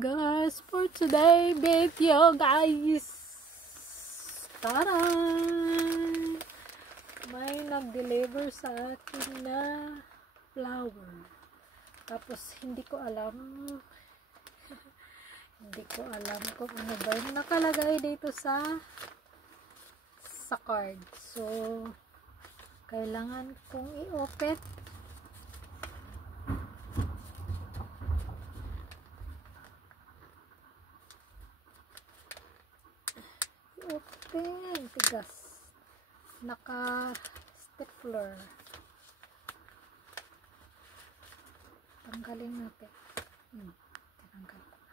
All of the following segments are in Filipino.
guys, for today video guys. Taray! May nag-deliver sa akin na flower. Tapos hindi ko alam kung ano ba yung nakalagay dito sa card. So kailangan kong i-open. Tigas. Naka-stapler. Tanggalin natin. Tinanggal ko na.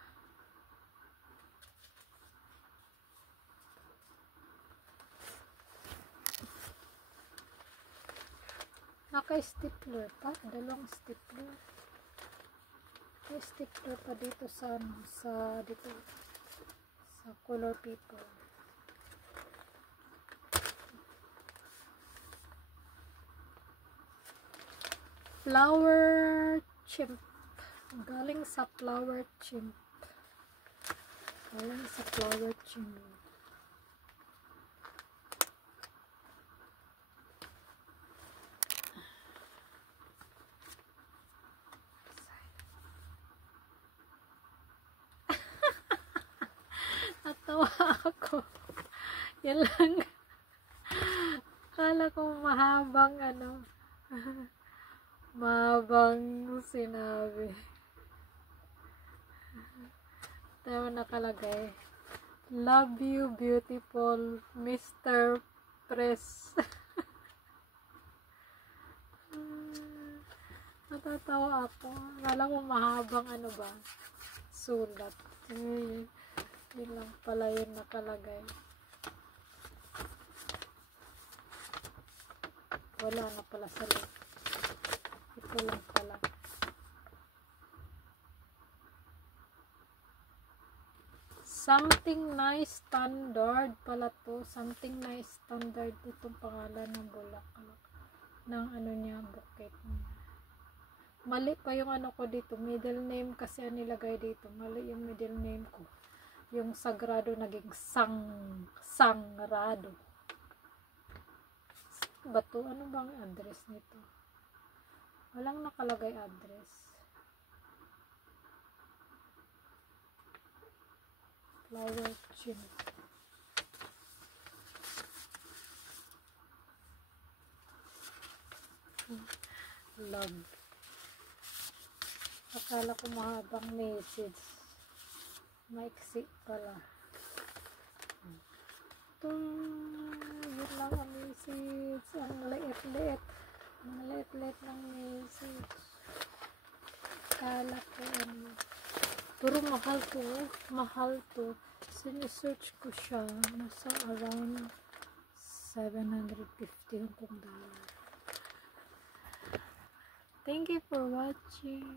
Naka-stapler pa. Dalawang stapler. May stapler pa dito sa color paper. Flower chimp. Galing sa flower chimp. Natawa ako. Yan lang. Akala ko mahabang sinabi. Tayo nakalagay. Love you, beautiful Mr. Press. Natatawa ako. Akala ko mahabang sulat. Yun lang pala yun nakalagay. Wala na pala sa loob. Ito lang pala. Something nice standard pala to. Something nice standard. Itong pangalan ng bulaklak. Ng niya, bouquet niya. Mali pa yung ko dito. Middle name kasi ang nilagay dito. Mali yung middle name ko. Yung sagrado naging sangrado. Bato, ano bang address nito? Walang nakalagay address. Flower chin. Love. Akala ko mahabang message. Maiksi pala. Yun lang ang message. Ang liit-liit. Ang liit-liit ng message. Akala ko pero mahal to. Sinesearch ko siya. Nasa around 750 Hong Kong dollar. Thank you for watching.